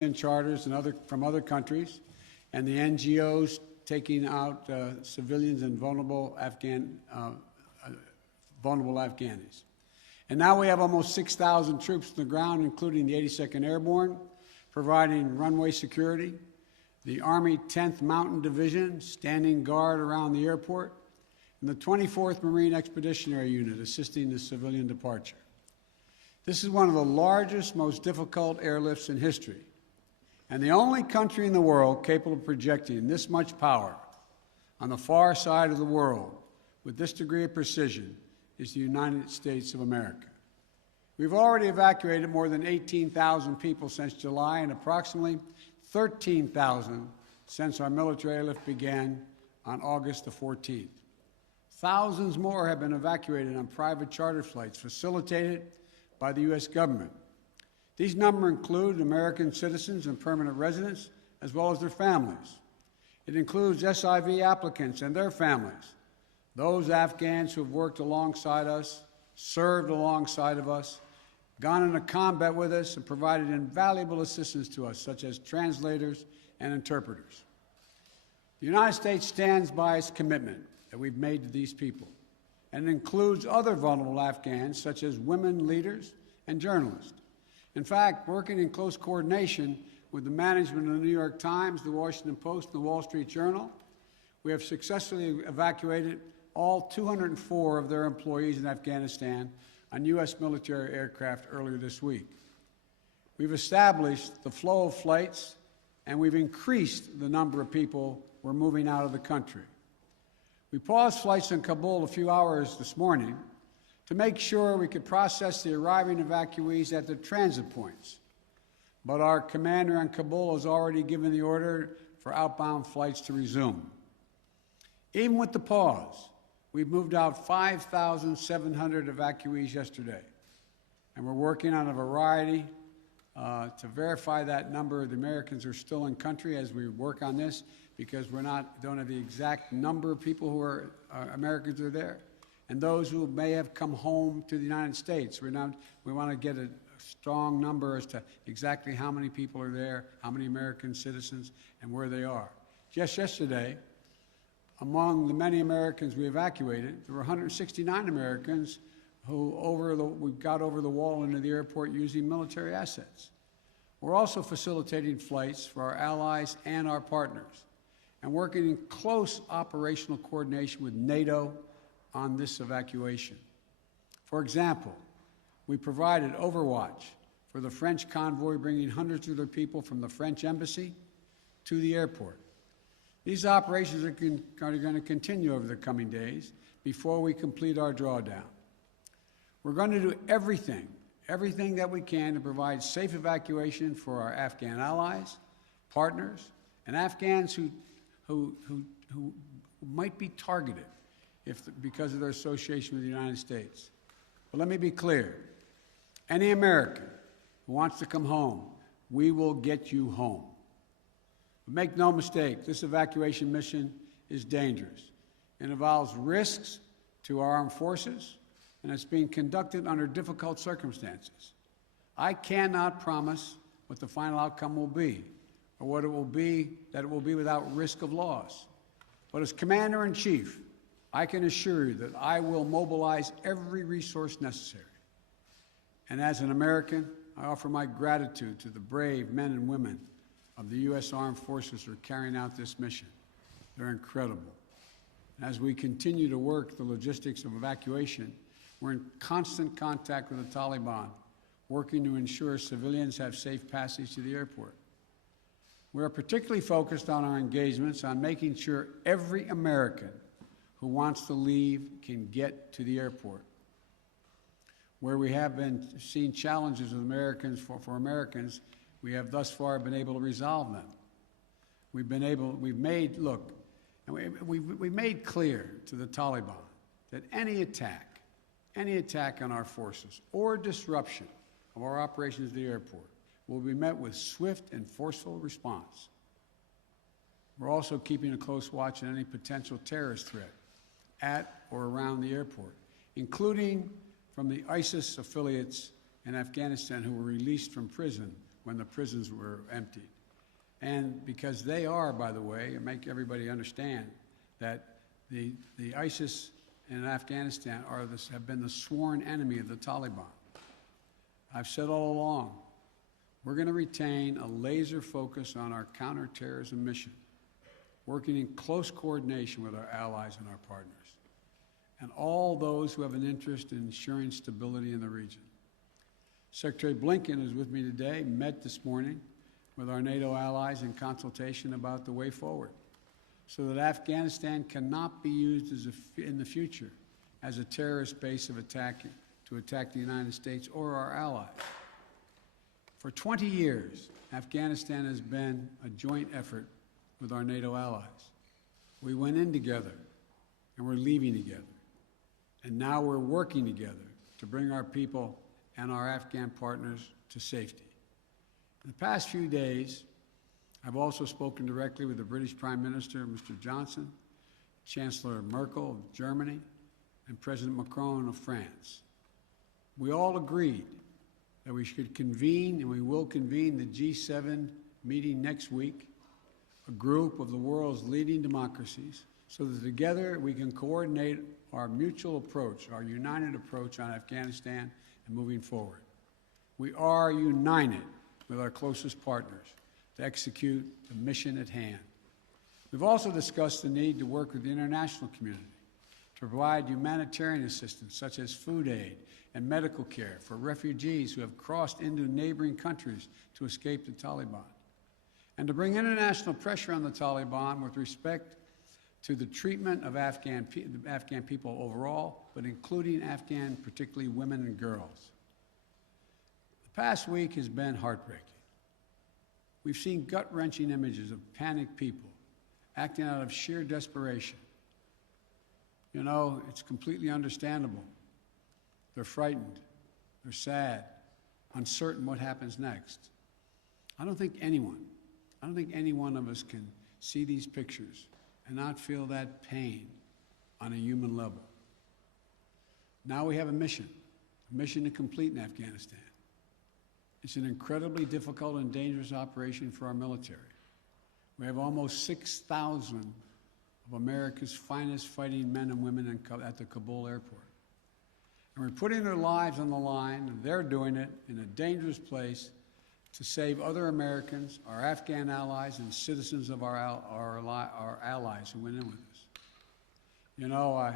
and charters and from other countries, and the NGOs taking out civilians and vulnerable Afghanis. And now we have almost 6,000 troops on the ground, including the 82nd Airborne, providing runway security, the Army 10th Mountain Division standing guard around the airport, and the 24th Marine Expeditionary Unit assisting the civilian departure. This is one of the largest, most difficult airlifts in history, and the only country in the world capable of projecting this much power on the far side of the world with this degree of precision is the United States of America. We've already evacuated more than 18,000 people since July and approximately 13,000 since our military airlift began on August the 14th. Thousands more have been evacuated on private charter flights facilitated by the U.S. government. These numbers include American citizens and permanent residents, as well as their families. It includes SIV applicants and their families, those Afghans who have worked alongside us, served alongside of us, gone into combat with us, and provided invaluable assistance to us, such as translators and interpreters. The United States stands by its commitment that we've made to these people, and it includes other vulnerable Afghans, such as women leaders and journalists. In fact, working in close coordination with the management of the New York Times, the Washington Post, and the Wall Street Journal, we have successfully evacuated all 204 of their employees in Afghanistan on U.S. military aircraft earlier this week. We've established the flow of flights, and we've increased the number of people we're moving out of the country. We paused flights in Kabul a few hours this morning to make sure we could process the arriving evacuees at the transit points. But our commander in Kabul has already given the order for outbound flights to resume. Even with the pause, we've moved out 5,700 evacuees yesterday, and we're working on a variety to verify that number of the Americans who are still in country as we work on this, because don't have the exact number of people who are Americans who are there, and those who may have come home to the United States. We want to get a strong number as to exactly how many people are there, how many American citizens, and where they are. Just yesterday, among the many Americans we evacuated, there were 169 Americans who we got over the wall into the airport using military assets. We're also facilitating flights for our allies and our partners, and working in close operational coordination with NATO on this evacuation. For example, we provided overwatch for the French convoy bringing hundreds of their people from the French embassy to the airport. These operations are going to continue over the coming days before we complete our drawdown. We're going to do everything that we can to provide safe evacuation for our Afghan allies, partners, and Afghans who might be targeted because of their association with the United States. But let me be clear. Any American who wants to come home, we will get you home. But make no mistake, this evacuation mission is dangerous. It involves risks to our armed forces, and it's being conducted under difficult circumstances. I cannot promise what the final outcome will be, or what it will be, that it will be without risk of loss. But as Commander-in-Chief, I can assure you that I will mobilize every resource necessary. And as an American, I offer my gratitude to the brave men and women of the U.S. Armed Forces who are carrying out this mission. They're incredible. As we continue to work the logistics of evacuation, we're in constant contact with the Taliban, working to ensure civilians have safe passage to the airport. We are particularly focused on our engagements on making sure every American who wants to leave can get to the airport. Where we have been seeing challenges with Americans, for Americans, we have thus far been able to resolve them. We've made clear to the Taliban that any attack on our forces or disruption of our operations at the airport will be met with swift and forceful response. We're also keeping a close watch on any potential terrorist threat at or around the airport, including from the ISIS affiliates in Afghanistan who were released from prison when the prisons were emptied. And because they are, by the way, and make everybody understand that the ISIS in Afghanistan have been the sworn enemy of the Taliban. I've said all along, we're going to retain a laser focus on our counterterrorism mission, working in close coordination with our allies and our partners, and all those who have an interest in ensuring stability in the region. Secretary Blinken is with me today, met this morning with our NATO allies in consultation about the way forward, so that Afghanistan cannot be used in the future as a terrorist base to attack the United States or our allies. For 20 years, Afghanistan has been a joint effort with our NATO allies. We went in together, and we're leaving together. And now we're working together to bring our people and our Afghan partners to safety. In the past few days, I've also spoken directly with the British Prime Minister, Mr. Johnson, Chancellor Merkel of Germany, and President Macron of France. We all agreed that we should convene, and we will convene, the G7 meeting next week, a group of the world's leading democracies, so that together we can coordinate our mutual approach, our united approach on Afghanistan and moving forward. We are united with our closest partners to execute the mission at hand. We've also discussed the need to work with the international community to provide humanitarian assistance, such as food aid and medical care for refugees who have crossed into neighboring countries to escape the Taliban, and to bring international pressure on the Taliban with respect to the treatment of Afghan people overall, but including Afghan, particularly women and girls. The past week has been heartbreaking. We've seen gut-wrenching images of panicked people acting out of sheer desperation. You know, it's completely understandable. They're frightened, they're sad, uncertain what happens next. I don't think any one of us can see these pictures and not feel that pain on a human level. Now we have a mission to complete in Afghanistan. It's an incredibly difficult and dangerous operation for our military. We have almost 6,000 of America's finest fighting men and women at the Kabul airport. And we're putting their lives on the line, and they're doing it in a dangerous place to save other Americans, our Afghan allies, and citizens of our allies who went in with us. You know, I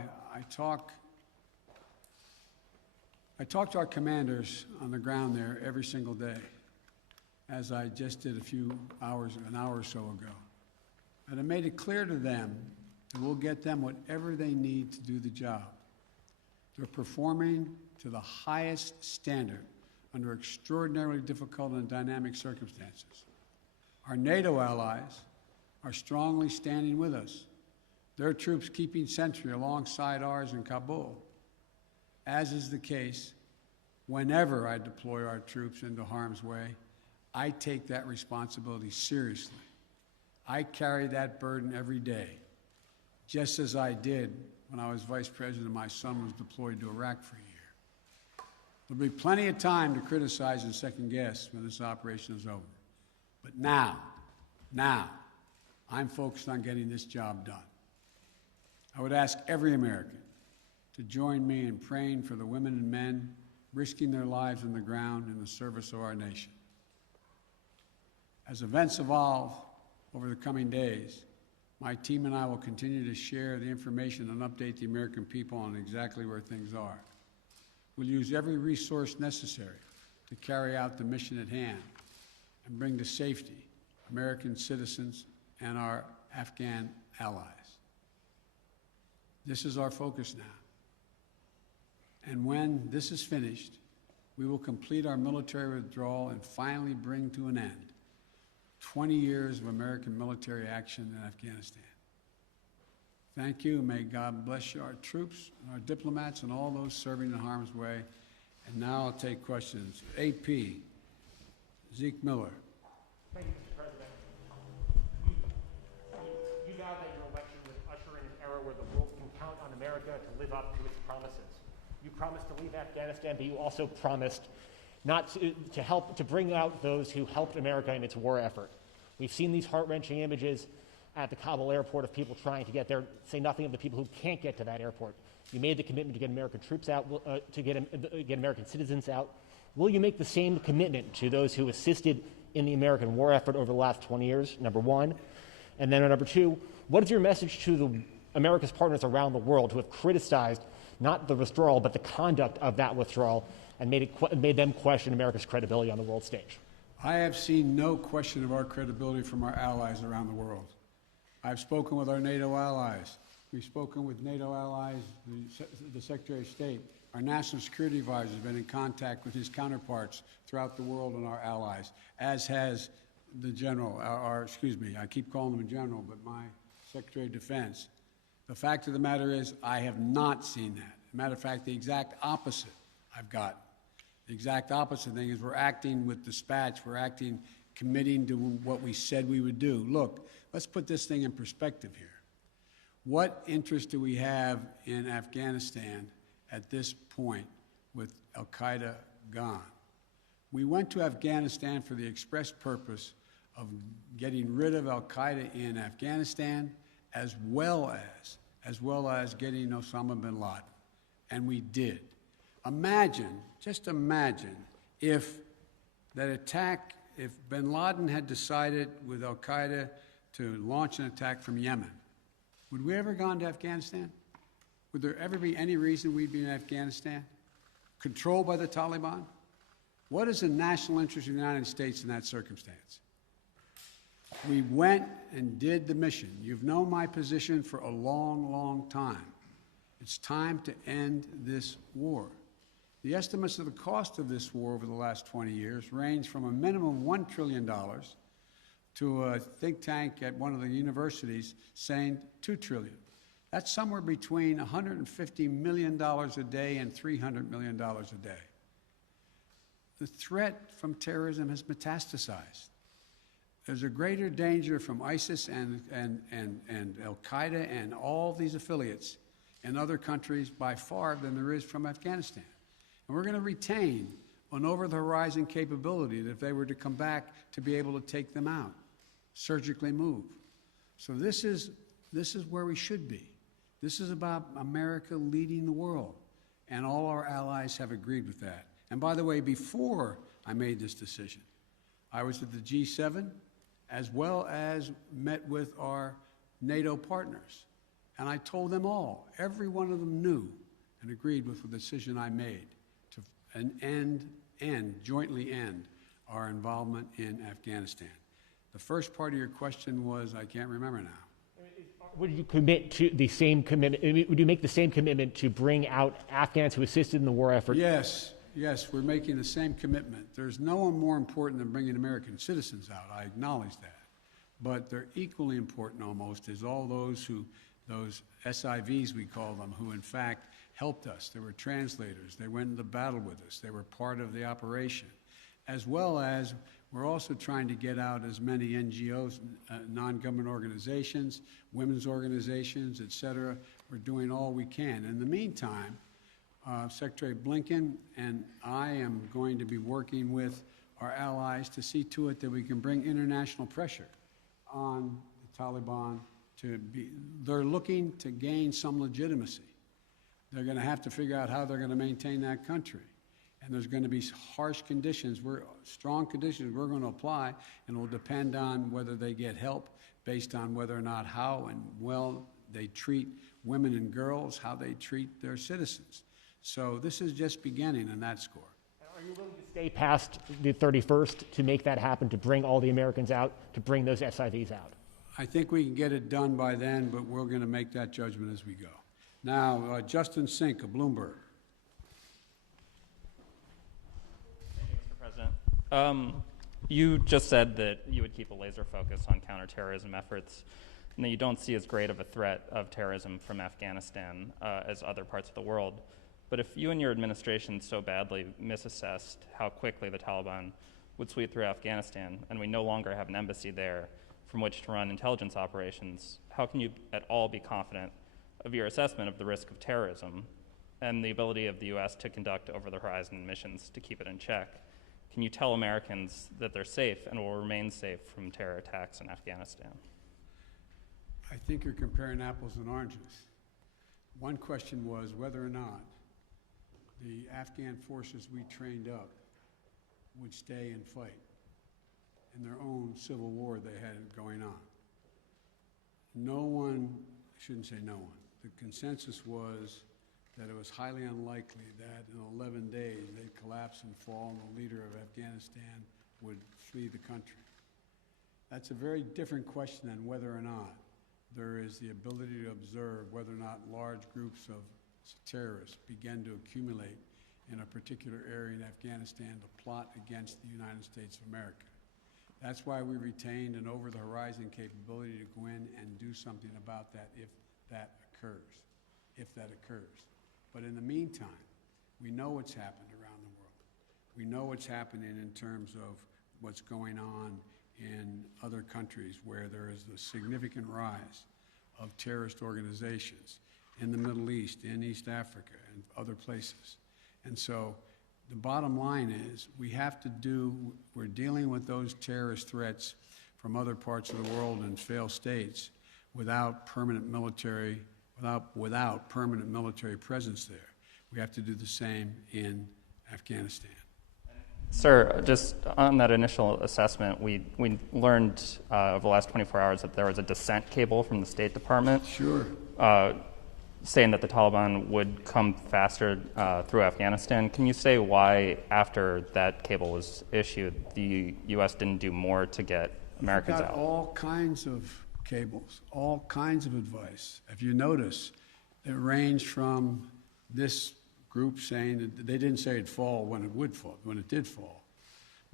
talk to our commanders on the ground there every single day, as I just did an hour or so ago. And I made it clear to them that we'll get them whatever they need to do the job. They're performing to the highest standard under extraordinarily difficult and dynamic circumstances. Our NATO allies are strongly standing with us, their troops keeping sentry alongside ours in Kabul, as is the case whenever I deploy our troops into harm's way. I take that responsibility seriously. I carry that burden every day, just as I did when I was vice president and my son was deployed to Iraq for a year. There'll be plenty of time to criticize and second guess when this operation is over. But now, I'm focused on getting this job done. I would ask every American to join me in praying for the women and men risking their lives on the ground in the service of our nation. As events evolve over the coming days, my team and I will continue to share the information and update the American people on exactly where things are. We'll use every resource necessary to carry out the mission at hand and bring to safety American citizens and our Afghan allies. This is our focus now. And when this is finished, we will complete our military withdrawal and finally bring to an end 20 years of American military action in Afghanistan. Thank you. May God bless you, our troops, our diplomats, and all those serving in harm's way. And now I'll take questions. AP, Zeke Miller. Thank you, Mr. President. You vowed that your election would usher in an era where the world can count on America to live up to its promises. You promised to leave Afghanistan, but you also promised not to bring out those who helped America in its war effort. We've seen these heart-wrenching images at the Kabul airport of people trying to get there, say nothing of the people who can't get to that airport. You made the commitment to get American troops out, to get American citizens out. Will you make the same commitment to those who assisted in the American war effort over the last 20 years, number one? And then number two, what is your message to America's partners around the world who have criticized not the withdrawal, but the conduct of that withdrawal and made them question America's credibility on the world stage? I have seen no question of our credibility from our allies around the world. I've spoken with our NATO allies. We've spoken with NATO allies, the Secretary of State. Our National Security Advisor has been in contact with his counterparts throughout the world and our allies, as has the General, I keep calling him a General, but my Secretary of Defense. The fact of the matter is, I have not seen that. As a matter of fact, the exact opposite I've gotten. The exact opposite thing is we're acting with dispatch. We're acting, committing to what we said we would do. Look, let's put this thing in perspective here. What interest do we have in Afghanistan at this point with al-Qaeda gone? We went to Afghanistan for the express purpose of getting rid of al-Qaeda in Afghanistan, as well as getting Osama bin Laden. And we did. Imagine, just imagine, if that attack, if bin Laden had decided with al-Qaeda to launch an attack from Yemen, would we ever gone to Afghanistan? Would there ever be any reason we'd be in Afghanistan? Controlled by the Taliban? What is the national interest of the United States in that circumstance? We went and did the mission. You've known my position for a long, long time. It's time to end this war. The estimates of the cost of this war over the last 20 years range from a minimum of $1 trillion to a think tank at one of the universities saying $2 trillion. That's somewhere between $150 million a day and $300 million a day. The threat from terrorism has metastasized. There's a greater danger from ISIS and al-Qaeda and all these affiliates in other countries by far than there is from Afghanistan. And we're going to retain an over-the-horizon capability that if they were to come back to be able to take them out, surgically move. So this is where we should be. This is about America leading the world, and all our allies have agreed with that. And by the way, before I made this decision, I was at the G7 as well as met with our NATO partners. And I told them all, every one of them knew and agreed with the decision I made to jointly end our involvement in Afghanistan. The first part of your question was, I can't remember now. Would you commit to the same commitment? Would you make the same commitment to bring out Afghans who assisted in the war effort? Yes, we're making the same commitment. There's no one more important than bringing American citizens out. I acknowledge that. But they're equally important almost is all those SIVs we call them, who in fact helped us. They were translators. They went into battle with us. They were part of the operation. As well as we're also trying to get out as many NGOs, non-government organizations, women's organizations, et cetera. We're doing all we can. In the meantime, Secretary Blinken and I am going to be working with our allies to see to it that we can bring international pressure on the Taliban they're looking to gain some legitimacy. They're going to have to figure out how they're going to maintain that country. And there's going to be harsh conditions, strong conditions we're going to apply, and it will depend on whether they get help based on whether or not how and well they treat women and girls, how they treat their citizens. So this is just beginning on that score. Are you willing to stay past the 31st to make that happen, to bring all the Americans out, to bring those SIVs out? I think we can get it done by then, but we're going to make that judgment as we go. Now, Justin Sink of Bloomberg. Thank you, Mr. President. You just said that you would keep a laser focus on counterterrorism efforts and that you don't see as great of a threat of terrorism from Afghanistan as other parts of the world. But if you and your administration so badly misassessed how quickly the Taliban would sweep through Afghanistan, and we no longer have an embassy there from which to run intelligence operations, how can you at all be confident of your assessment of the risk of terrorism and the ability of the U.S. to conduct over-the-horizon missions to keep it in check? Can you tell Americans that they're safe and will remain safe from terror attacks in Afghanistan? I think you're comparing apples and oranges. One question was whether or not the Afghan forces we trained up would stay and fight in their own civil war they had going on. No one, I shouldn't say no one, the consensus was that it was highly unlikely that in 11 days they'd collapse and fall and the leader of Afghanistan would flee the country. That's a very different question than whether or not there is the ability to observe whether or not large groups of terrorists begin to accumulate in a particular area in Afghanistan to plot against the United States of America. That's why we retained an over-the-horizon capability to go in and do something about that if that occurs. But in the meantime, we know what's happened around the world. We know what's happening in terms of what's going on in other countries where there is a significant rise of terrorist organizations in the Middle East, in East Africa, and other places. And so the bottom line is we're dealing with those terrorist threats from other parts of the world and failed states without permanent military presence there. We have to do the same in Afghanistan. Sir, just on that initial assessment, we learned over the last 24 hours that there was a dissent cable from the State Department. Sure. Saying that the Taliban would come faster through Afghanistan. Can you say why, after that cable was issued, the U.S. didn't do more to get Americans Got out? all kinds of cables, all kinds of advice. If you notice, it ranged from this group saying that they didn't say it'd fall when it did fall,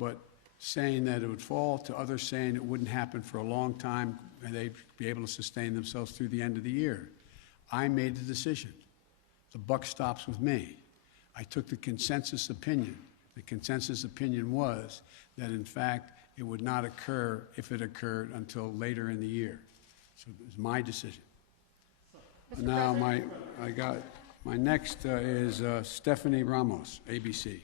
but saying that it would fall, to others saying it wouldn't happen for a long time and they'd be able to sustain themselves through the end of the year. I made the decision. The buck stops with me. I took the consensus opinion. The consensus opinion was that, in fact, it would not occur, if it occurred, until later in the year. So it was my decision. Now, my next is Stephanie Ramos, ABC.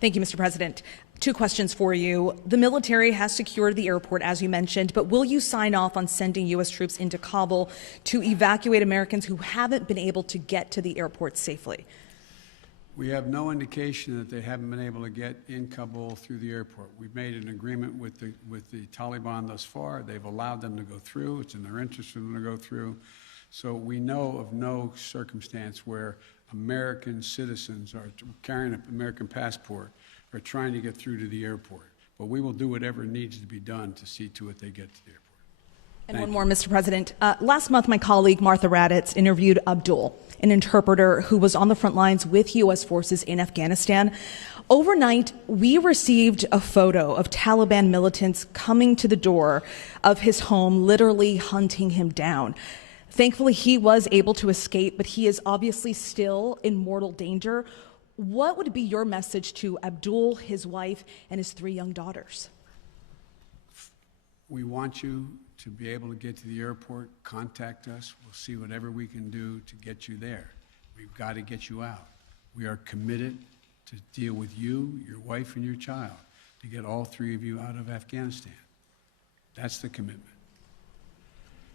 Thank you, Mr. President. 2 questions for you. The military has secured the airport, as you mentioned, but will you sign off on sending U.S. troops into Kabul to evacuate Americans who haven't been able to get to the airport safely? We have no indication that they haven't been able to get in Kabul through the airport. We've made an agreement with the Taliban thus far. They've allowed them to go through. It's in their interest for them to go through. So we know of no circumstance where American citizens are carrying an American passport are trying to get through to the airport. But we will do whatever needs to be done to see to it they get to the airport. And one more, Mr. President. Last month, my colleague Martha Raddatz interviewed Abdul, an interpreter who was on the front lines with U.S. forces in Afghanistan. Overnight, we received a photo of Taliban militants coming to the door of his home, literally hunting him down. Thankfully, he was able to escape, but he is obviously still in mortal danger. What would be your message to Abdul, his wife, and his 3 young daughters? We want you to be able to get to the airport. Contact us. We'll see whatever we can do to get you there. We've got to get you out. We are committed to deal with you, your wife, and your child to get all 3 of you out of Afghanistan. That's the commitment.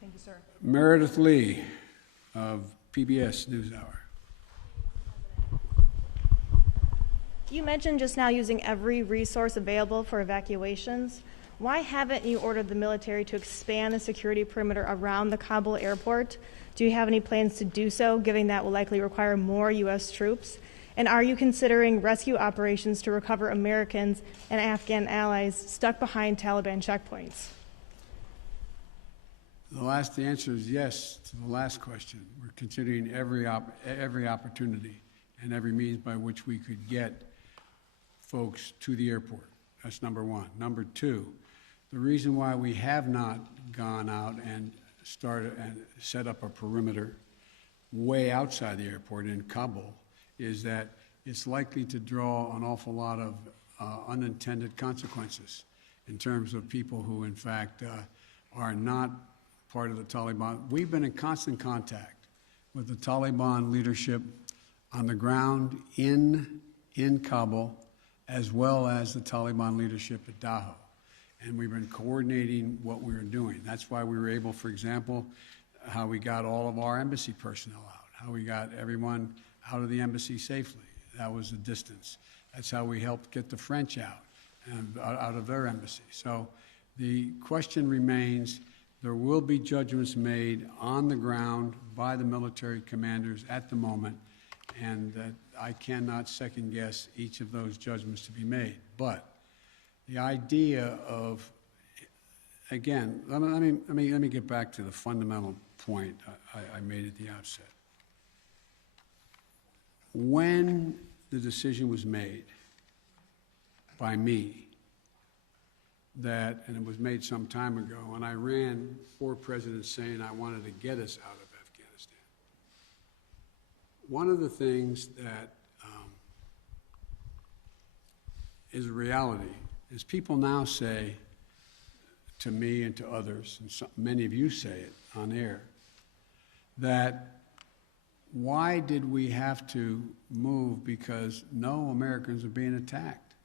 Thank you, sir. Meredith Lee of PBS NewsHour. You mentioned just now using every resource available for evacuations. Why haven't you ordered the military to expand the security perimeter around the Kabul airport? Do you have any plans to do so, given that will likely require more U.S. troops? And are you considering rescue operations to recover Americans and Afghan allies stuck behind Taliban checkpoints? The answer is yes to the last question. We're considering every opportunity and every means by which we could get folks to the airport. That's number 1. Number 2, the reason why we have not gone out and started and set up a perimeter way outside the airport in Kabul is that it's likely to draw an awful lot of unintended consequences in terms of people who, in fact, are not part of the Taliban. We've been in constant contact with the Taliban leadership on the ground in Kabul, as well as the Taliban leadership at Daho. And we've been coordinating what we were doing. That's why we were able, for example, how we got all of our embassy personnel out, how we got everyone out of the embassy safely. That was the distance. That's how we helped get the French out and out of their embassy. So the question remains, there will be judgments made on the ground by the military commanders at the moment, and I cannot second guess each of those judgments to be made. But the idea of, again, let me get back to the fundamental point I made at the outset. When the decision was made by me that, and it was made some time ago, and I ran 4 presidents saying I wanted to get us out of Afghanistan. One of the things that is a reality is people now say to me and to others, and many of you say it on air, that why did we have to move because no Americans are being attacked?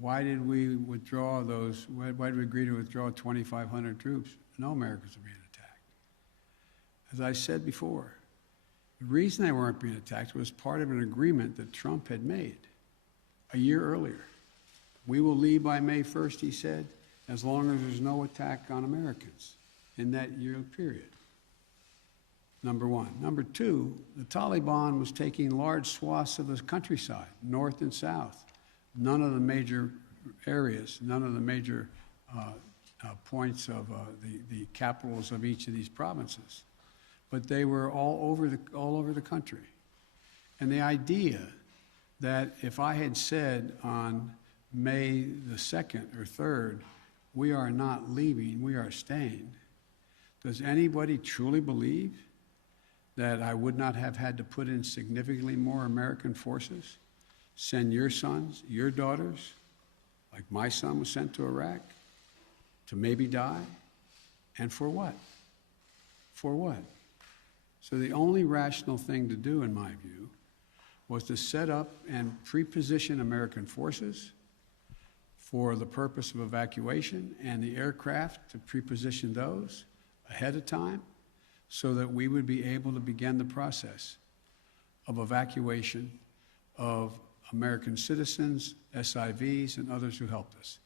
Why did we withdraw those, why did we agree to withdraw 2,500 troops? No Americans are being attacked. As I said before, the reason they weren't being attacked was part of an agreement that Trump had made a year earlier. We will leave by May 1st, he said, as long as there's no attack on Americans in that year period. Number one. Number two, the Taliban was taking large swaths of the countryside, north and south. None of the major areas, none of the major points of the capitals of each of these provinces. But they were all over the country. And the idea that if I had said on May the 2nd or 3rd, we are not leaving, we are staying, does anybody truly believe that I would not have had to put in significantly more American forces, send your sons, your daughters, like my son was sent to Iraq, to maybe die? And for what? For what? So the only rational thing to do, in my view, was to set up and pre-position American forces for the purpose of evacuation, and the aircraft to pre-position those ahead of time so that we would be able to begin the process of evacuation of American citizens, SIVs, and others who helped us.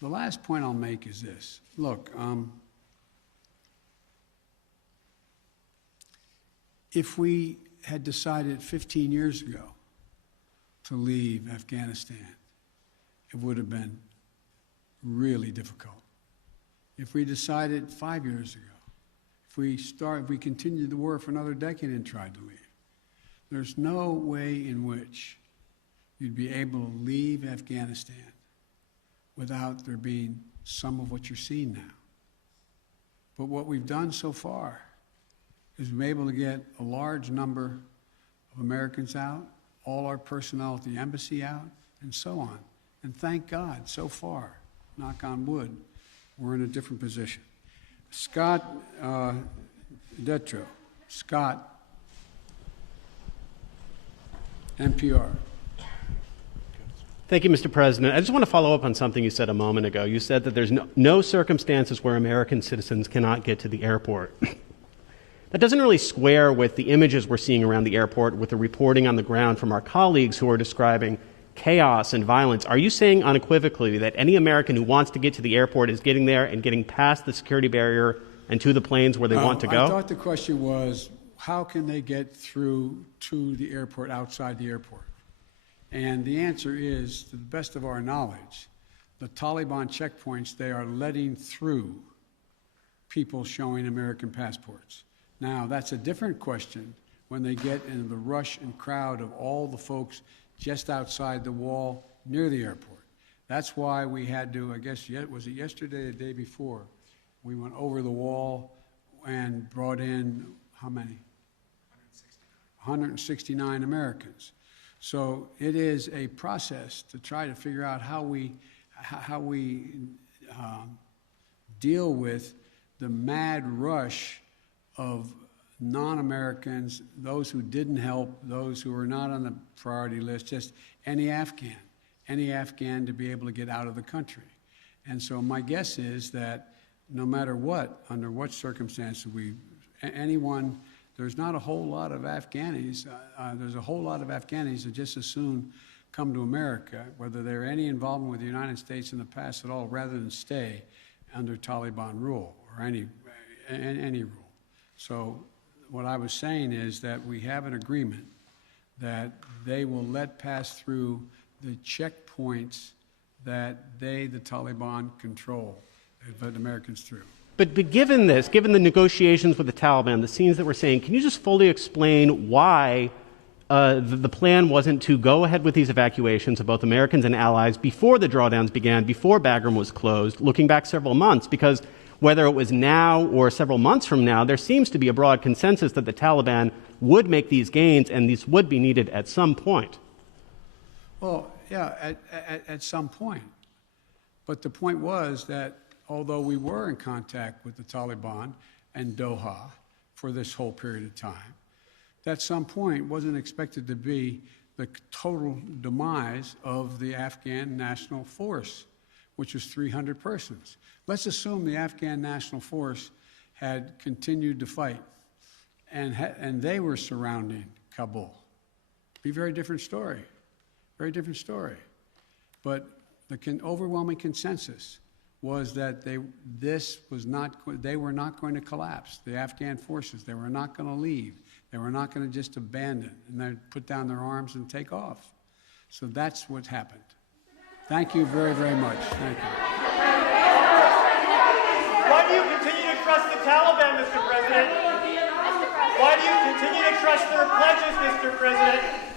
The last point I'll make is this. Look, if we had decided 15 years ago to leave Afghanistan, it would have been really difficult. If we decided 5 years ago, if we continued the war for another decade and tried to leave, there's no way in which you'd be able to leave Afghanistan without there being some of what you're seeing now. But what we've done so far is we've been able to get a large number of Americans out, all our personnel at the embassy out, and so on. And thank God, so far, knock on wood, we're in a different position. Scott Detro. Scott, NPR. Thank you, Mr. President. I just want to follow up on something you said a moment ago. You said that there's no circumstances where American citizens cannot get to the airport. That doesn't really square with the images we're seeing around the airport, with the reporting on the ground from our colleagues who are describing chaos and violence. Are you saying unequivocally that any American who wants to get to the airport is getting there and getting past the security barrier and to the planes where they want to go? I thought the question was, how can they get through to the airport outside the airport? And the answer is, to the best of our knowledge, the Taliban checkpoints, they are letting through people showing American passports. Now, that's a different question when they get into the rush and crowd of all the folks just outside the wall near the airport. That's why we had to, I guess, was it yesterday or the day before, we went over the wall and brought in, how many? 169 Americans. So it is a process to try to figure out how we deal with the mad rush of non-Americans, those who didn't help, those who were not on the priority list, just any Afghan to be able to get out of the country. And so my guess is that no matter what, under what circumstances there's not a whole lot of Afghanis, there's a whole lot of Afghanis that just as soon come to America, whether they're any involvement with the United States in the past at all, rather than stay under Taliban rule or any rule. So what I was saying is that we have an agreement that they will let pass through the checkpoints that the Taliban control, and let Americans through. But given this, given the negotiations with the Taliban, the scenes that we're seeing, can you just fully explain why the plan wasn't to go ahead with these evacuations of both Americans and allies before the drawdowns began, before Bagram was closed, looking back several months? Because whether it was now or several months from now, there seems to be a broad consensus that the Taliban would make these gains, and these would be needed at some point. Well, yeah, at some point. But the point was that although we were in contact with the Taliban and Doha for this whole period of time, at some point wasn't expected to be the total demise of the Afghan National Force, which was 300 persons. Let's assume the Afghan National Force had continued to fight and they were surrounding Kabul. Be a very different story. Very different story. But the overwhelming consensus was that they were not going to collapse. The Afghan forces, they were not going to leave. They were not going to just abandon and then put down their arms and take off. So that's what happened. Thank you very, very much. Thank you. Why do you continue to trust the Taliban, Mr. President? Why do you continue to trust their pledges, Mr. President?